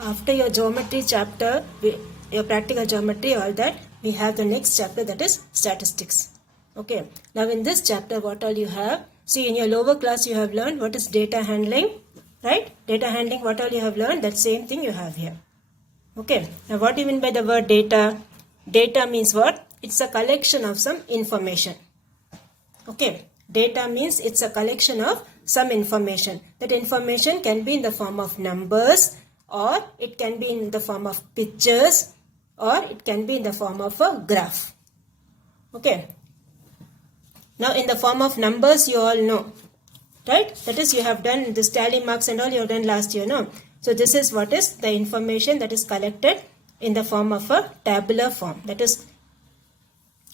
After your geometry chapter, your practical geometry, all that, we have the next chapter, that is statistics. Okay. Now in this chapter, what all you have? See, in your lower class you have learned what is data handling, right? Data handling, what all you have learned, that same thing you have here. Okay. Now what do you mean by the word data? Data means what? It's a collection of some information. Okay. Data means it's a collection of some information. That information can be in the form of numbers, or it can be in the form of pictures, or it can be in the form of a graph. Okay. Now in the form of numbers, you all know, right? That is, you have done this tally marks and all you have done last year, no? So this is what is the information that is collected in the form of a tabular form, that is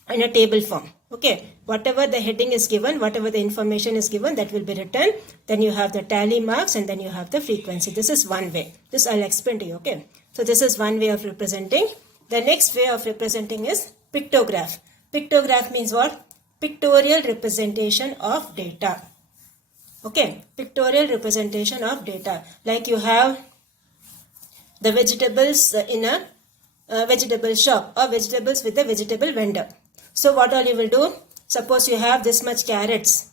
in a table form. Okay, whatever the heading is given, whatever the information is given, that will be written. Then you have the tally marks and then you have the frequency. This is one way. This I'll explain to you. Okay, so this is one way of representing. The next way of representing is pictograph. Pictograph means what? Pictorial representation of data. Okay, pictorial representation of data. Like you have the vegetables in a vegetable shop, or vegetables with a vegetable vendor. So what all you will do? Suppose you have this much carrots,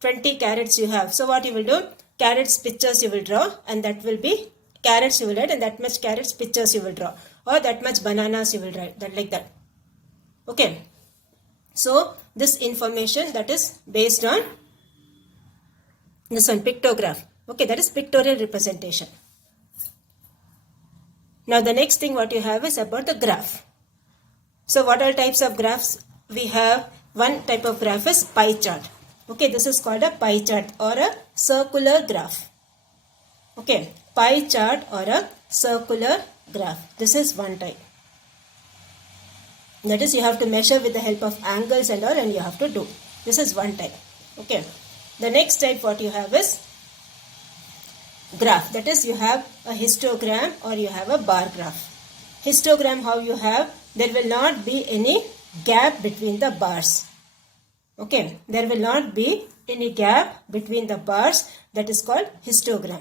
20 carrots you have. So what you will do? Carrots pictures you will draw, and that will be carrots you will write, and that much carrots pictures you will draw, or that much bananas you will write, that like that. Okay. So this information, that is based on this one, pictograph. Okay, that is pictorial representation. Now the next thing what you have is about the graph. So what all types of graphs we have? One type of graph is pie chart. Okay, this is called a pie chart or a circular graph. Okay, pie chart or a circular graph. This is one type. That is, you have to measure with the help of angles and all, and you have to do. This is one type. Okay. The next type what you have is graph. That is, you have a histogram or you have a bar graph. Histogram, how you have? There will not be any gap between the bars. Okay, there will not be any gap between the bars. That is called histogram.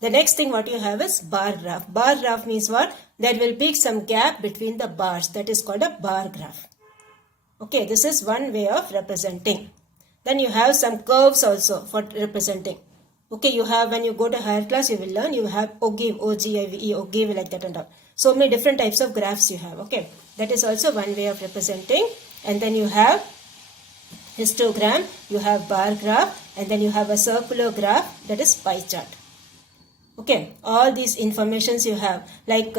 The next thing what you have is bar graph. Bar graph means what? There will be some gap between the bars. That is called a bar graph. Okay, this is one way of representing. Then you have some curves also for representing. Okay, you have, when you go to higher class, you will learn, you have ogive, O-G-I-V-E, ogive, like that and all. So many different types of graphs you have. Okay, that is also one way of representing. And then you have histogram, you have bar graph, and then you have a circular graph, that is pie chart. Okay, all these informations you have, like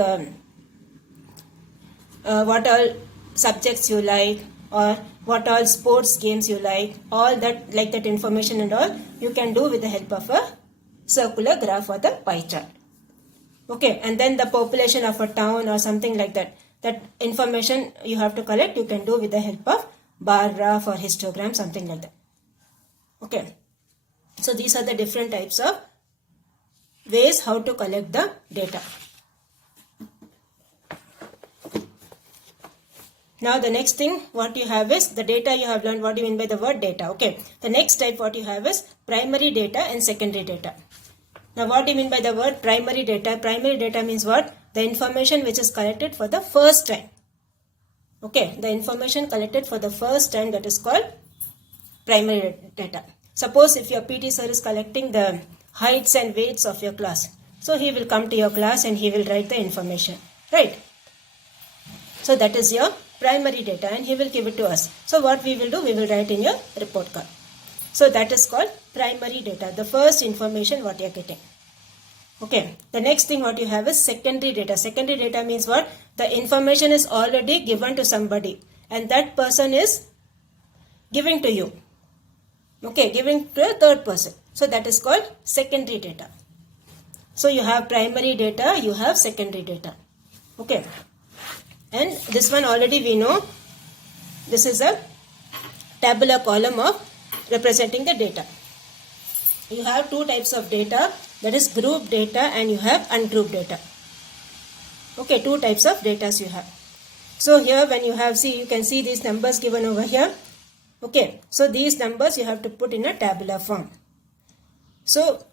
what all subjects you like, or what all sports games you like, all that, like that information and all, you can do with the help of a circular graph or the pie chart. Okay, and then the population of a town or something like that, that information you have to collect, you can do with the help of bar graph or histogram, something like that. Okay, so these are the different types of ways how to collect the data. Now the next thing what you have is the data you have learned. What do you mean by the word data? Okay, the next type what you have is primary data and secondary data. Now what do you mean by the word primary data? Primary data means what? The information which is collected for the first time. Okay, the information collected for the first time, that is called primary data. Suppose if your PT sir is collecting the heights and weights of your class, so he will come to your class and he will write the information, right? So that is your primary data, and he will give it to us. So what we will do, we will write in your report card. So that is called primary data, the first information what you are getting. Okay, the next thing what you have is secondary data. Secondary data means what? The information is already given to somebody, and that person is giving to you. Okay, giving to a third person. So that is called secondary data. So you have primary data, you have secondary data. Okay. And this one already we know. This is a tabular column of representing the data. You have two types of data, that is group data and you have ungrouped data. Okay, two types of data you have. So here when you have, see, you can see these numbers given over here. Okay, so these numbers you have to put in a tabular form. So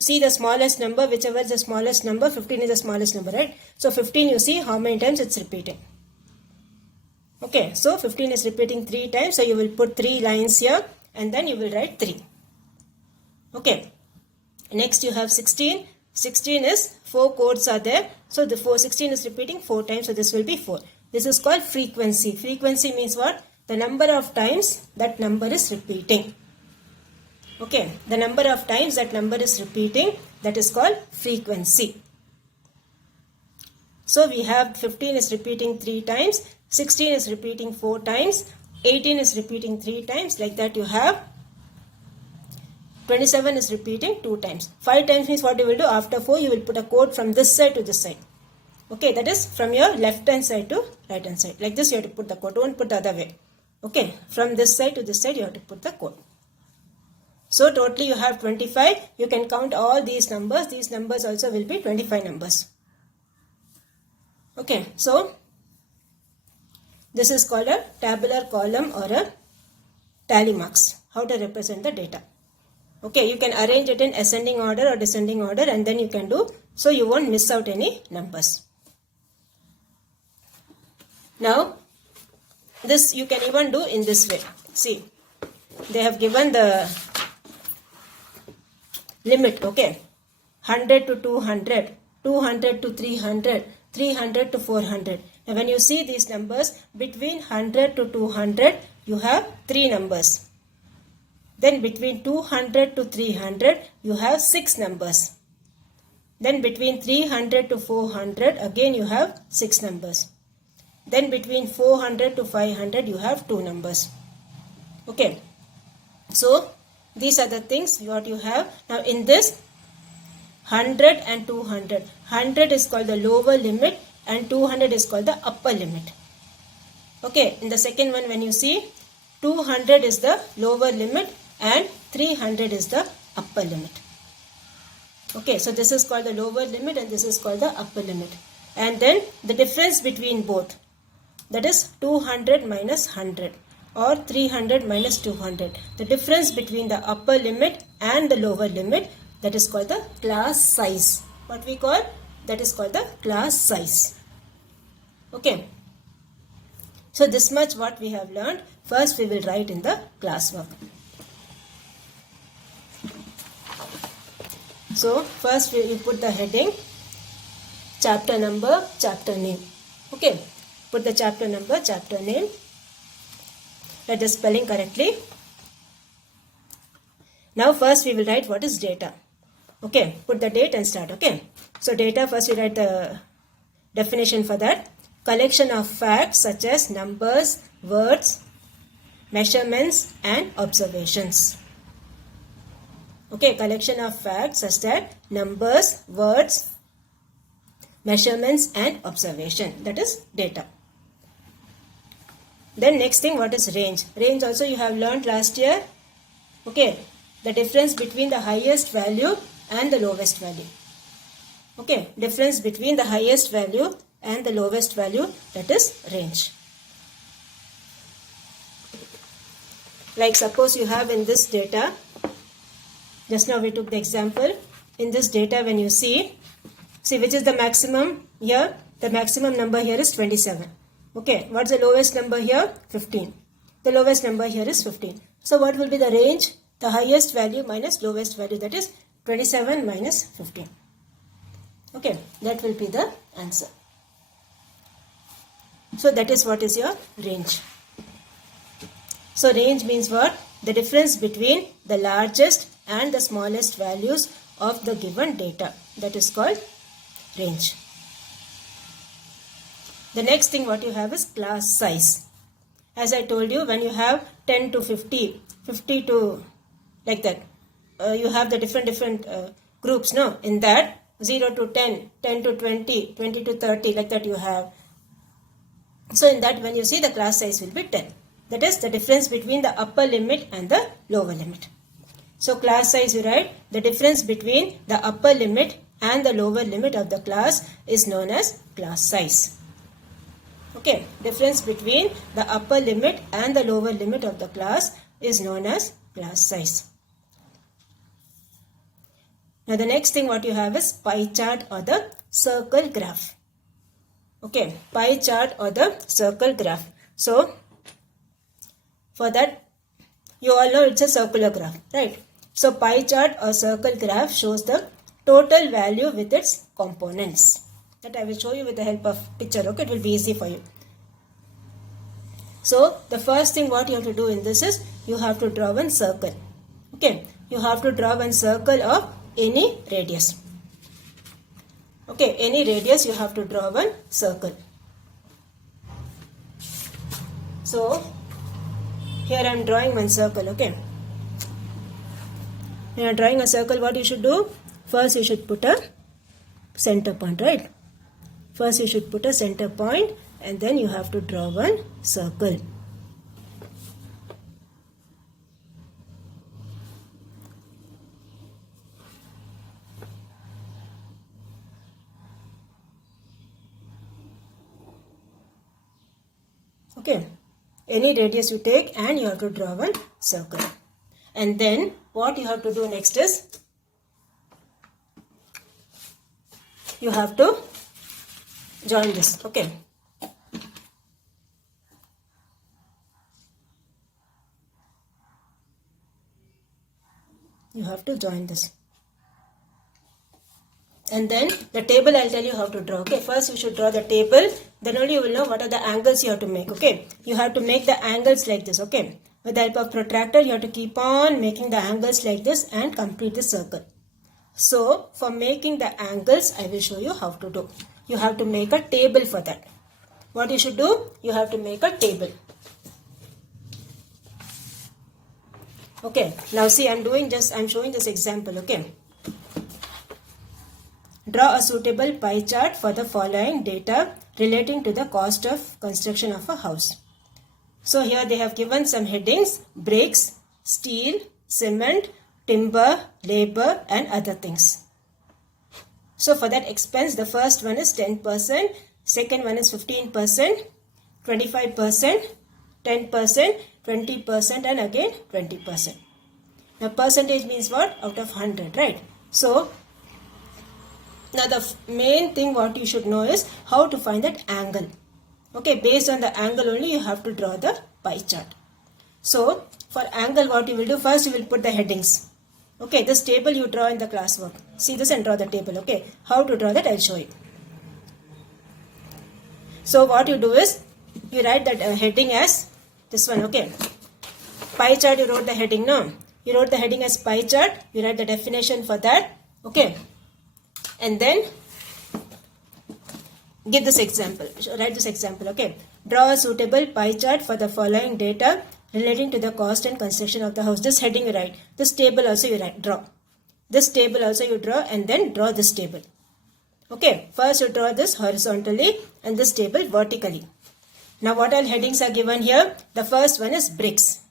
see the smallest number, whichever is the smallest number, 15 is the smallest number, right? So 15, you see how many times it's repeating. Okay, so 15 is repeating 3 times, so you will put 3 lines here and then you will write 3. Okay, next you have 16. 16 is 4 codes are there, so the 16 is repeating 4 times, so this will be 4. This is called frequency. Frequency means what? The number of times that number is repeating. Okay, the number of times that number is repeating, that is called frequency. So we have 15 is repeating 3 times, 16 is repeating 4 times, 18 is repeating 3 times, like that you have 27 is repeating 2 times. 5 times means what you will do? After 4 you will put a code from this side to this side. Okay, that is from your left hand side to right hand side. Like this you have to put the code, don't put the other way. Okay, from this side to this side you have to put the code. So totally you have 25. You can count all these numbers. These numbers also will be 25 numbers. Okay, so this is called a tabular column or a tally marks. How to represent the data. Okay, you can arrange it in ascending order or descending order and then you can do, so you won't miss out any numbers. Now, this you can even do in this way. See, they have given the limit, okay, 100 to 200, 200 to 300, 300 to 400. Now, when you see these numbers, between 100 to 200, you have 3 numbers. Then between 200 to 300, you have 6 numbers. Then between 300 to 400, again you have 6 numbers. Then between 400 to 500, you have 2 numbers. Okay. So, these are the things what you have. Now, in this 100 and 200, 100 is called the lower limit and 200 is called the upper limit. Okay. In the second one, when you see 200 is the lower limit and 300 is the upper limit. Okay, so this is called the lower limit and this is called the upper limit. And then the difference between both, that is 200 minus 100 or 300 minus 200. The difference between the upper limit and the lower limit, that is called the class size. What we call? That is called the class size. Okay. So this much what we have learned. First we will write in the classwork. So first you put the heading, chapter number, chapter name. Okay, put the chapter number, chapter name. Write the spelling correctly. Now first we will write what is data. Okay, put the date and start. Okay, so data, first we write the definition for that. Collection of facts such as numbers, words, measurements and observations. Okay, collection of facts such as numbers, words, measurements and observation. That is data. Then next thing, what is range? Range also you have learned last year. Okay, the difference between the highest value and the lowest value. Okay, difference between the highest value and the lowest value, that is range. Like suppose you have in this data, just now we took the example. In this data when you see which is the maximum here. The maximum number here is 27. Okay, what's the lowest number here? 15. The lowest number here is 15. So what will be the range? The highest value minus lowest value, that is 27 minus 15. Okay, that will be the answer. So that is what is your range. So range means what? The difference between the largest and the smallest values of the given data. That is called range. The next thing what you have is class size. As I told you, when you have 10 to 50, 50 to like that, you have the different groups, no? In that 0 to 10, 10 to 20, 20 to 30, like that you have. So in that when you see, the class size will be 10. That is the difference between the upper limit and the lower limit. So class size you write, the difference between the upper limit and the lower limit of the class is known as class size. Okay, difference between the upper limit and the lower limit of the class is known as class size. Now the next thing what you have is pie chart or the circle graph. Okay, pie chart or the circle graph. So for that, you all know it's a circular graph, right? So pie chart or circle graph shows the total value with its components. That I will show you with the help of picture. Okay, it will be easy for you. So the first thing what you have to do in this is you have to draw one circle. Okay, you have to draw one circle of any radius. Okay, any radius you have to draw one circle. So here I am drawing one circle. Okay, when you are drawing a circle, what you should do? First you should put a center point, right? First you should put a center point and then you have to draw one circle. Okay, any radius you take and you have to draw one circle. And then what you have to do next is you have to join this. Okay, you have to join this. And then the table I'll tell you how to draw. Okay, first you should draw the table, then only you will know what are the angles you have to make. Okay, you have to make the angles like this. Okay, with the help of protractor you have to keep on making the angles like this and complete the circle. So for making the angles I will show you how to do. You have to make a table for that. What you should do? You have to make a table. Okay, now see I'm showing this example. Okay, draw a suitable pie chart for the following data relating to the cost of construction of a house. So here they have given some headings: bricks, steel, cement, timber, labor and other things. So for that expense, the first one is 10%, second one is 15%, 25%, 10%, 20% and again 20%. Now percentage means what? Out of 100, right? So now the main thing what you should know is how to find that angle. Okay, based on the angle only you have to draw the pie chart. So for angle what you will do, first you will put the headings. Okay, this table you draw in the classwork. See this and draw the table. Okay, how to draw that I will show you. So what you do is you write that heading as this one. Okay, pie chart you wrote the heading. No, you wrote the heading as pie chart. You write the definition for that. Okay, and then give this example. Write this example. Okay, draw a suitable pie chart for the following data relating to the cost and construction of the house. This heading you write. This table also you write. Draw. This table also you draw and then draw this table. Okay, first you draw this horizontally and this table vertically. Now what all headings are given here? The first one is bricks.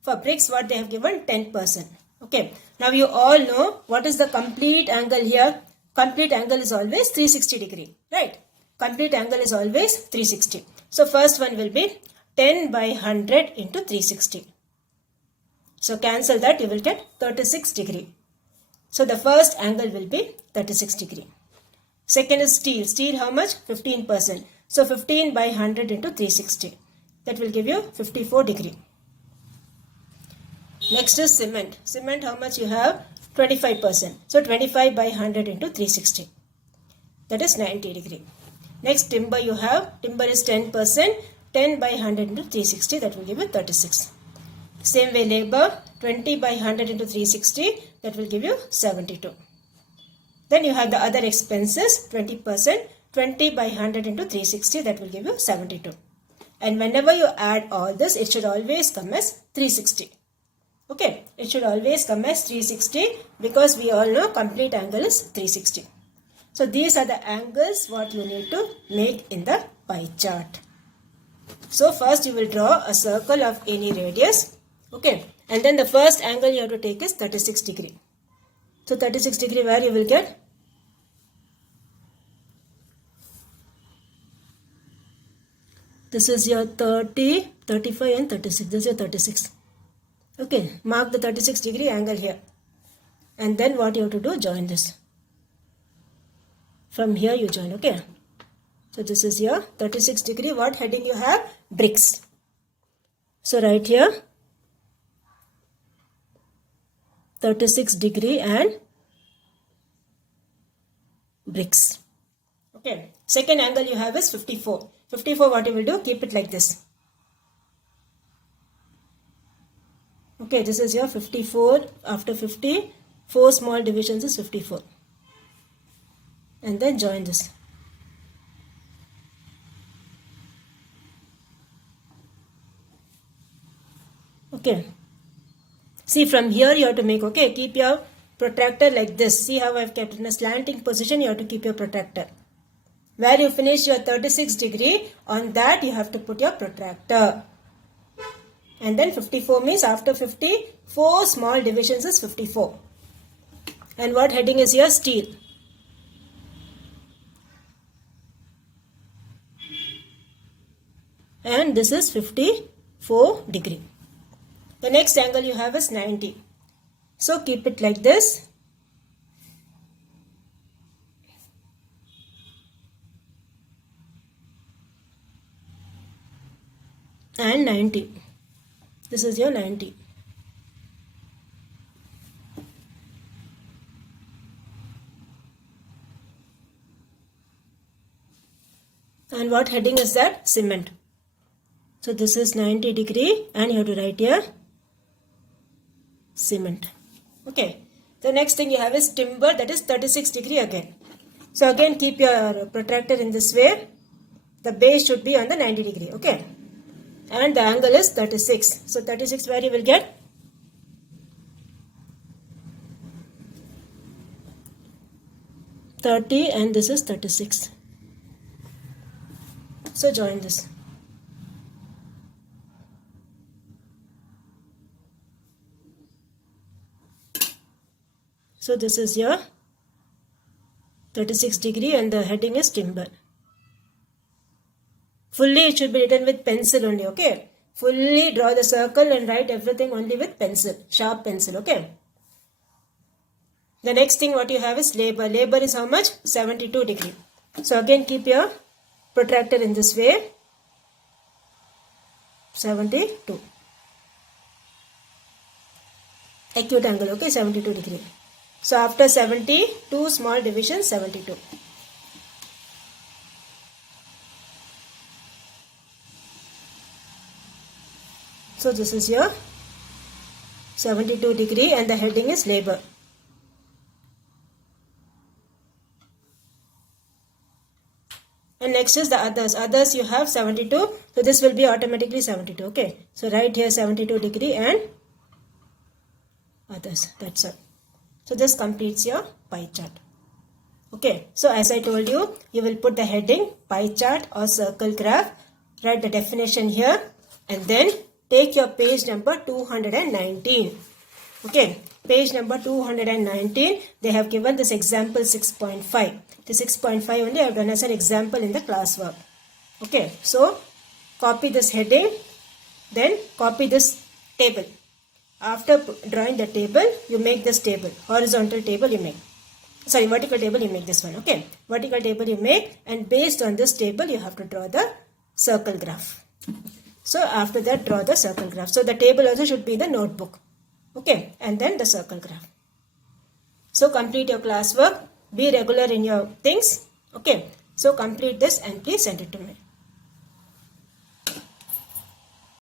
For bricks what they have given? 10%. Okay, now you all know what is the complete angle here. Complete angle is always 360 degree, right? Complete angle is always 360. So first one will be 10 by 100 into 360. So cancel that, you will get 36 degree. So the first angle will be 36 degree. Second is steel. Steel how much? 15%. So 15 by 100 into 360. That will give you 54 degree. Next is cement. Cement how much you have? 25%. So 25 by 100 into 360. That is 90 degree. Next timber you have. Timber is 10%. 10 by 100 into 360. That will give you 36. Same way labor. 20 by 100 into 360. That will give you 72. Then you have the other expenses. 20%. 20 by 100 into 360. That will give you 72. And whenever you add all this, it should always come as 360. Okay, it should always come as 360 because we all know complete angle is 360. So these are the angles what you need to make in the pie chart. So first you will draw a circle of any radius. Okay, and then the first angle you have to take is 36 degree. So 36 degree where you will get? This is your 30, 35 and 36. This is your 36. Okay, mark the 36 degree angle here. and then what you have to do, join this. From here you join, okay. So this is your 36 degree. What heading you have? Bricks. So right here 36 degree and bricks. Okay. Second angle you have is 54. 54, what you will do? Keep it like this. Okay, this is your 54. After 50, 4 small divisions is 54. And then join this. Okay. See, from here you have to make, okay, keep your protractor like this. See how I have kept in a slanting position, you have to keep your protractor. Where you finish your 36 degree, on that you have to put your protractor. And then 54 means after 50, 4 small divisions is 54. And what heading is here? Steel. And this is 54 degree. The next angle you have is 90. So keep it like this. And 90. This is your 90. And what heading is that? Cement. So this is 90 degree and you have to write here cement. Okay. The next thing you have is timber, that is 36 degree again. So again keep your protractor in this way. The base should be on the 90 degree. Okay. And the angle is 36. So 36 where you will get? $30 and this is 36. So join this. So this is your 36 degree and the heading is timber. Fully it should be written with pencil only, okay. Fully draw the circle and write everything only with pencil, sharp pencil, okay. The next thing what you have is labor. Labor is how much? 72 degree. So again keep your protractor in this way. 72. Acute angle, okay, 72 degree. So after 70, 2 small divisions, 72. So this is your 72 degree and the heading is labor. And next is the others. Others you have 72. So this will be automatically 72. Okay. So write here 72 degree and others. That's all. So this completes your pie chart. Okay. So as I told you, you will put the heading pie chart or circle graph. Write the definition here and then take your page number 219. Okay. Page number 219. They have given this example 6.5. The 6.5 only I have done as an example in the classwork. Okay. So copy this heading. Then copy this table. After drawing the table, you make this table. Horizontal table you make. Sorry, vertical table you make this one. Okay. Vertical table you make and based on this table you have to draw the circle graph. So after that draw the circle graph. So the table also should be in the notebook. Okay. And then the circle graph. So complete your classwork. Be regular in your things. Okay. So complete this and please send it to me.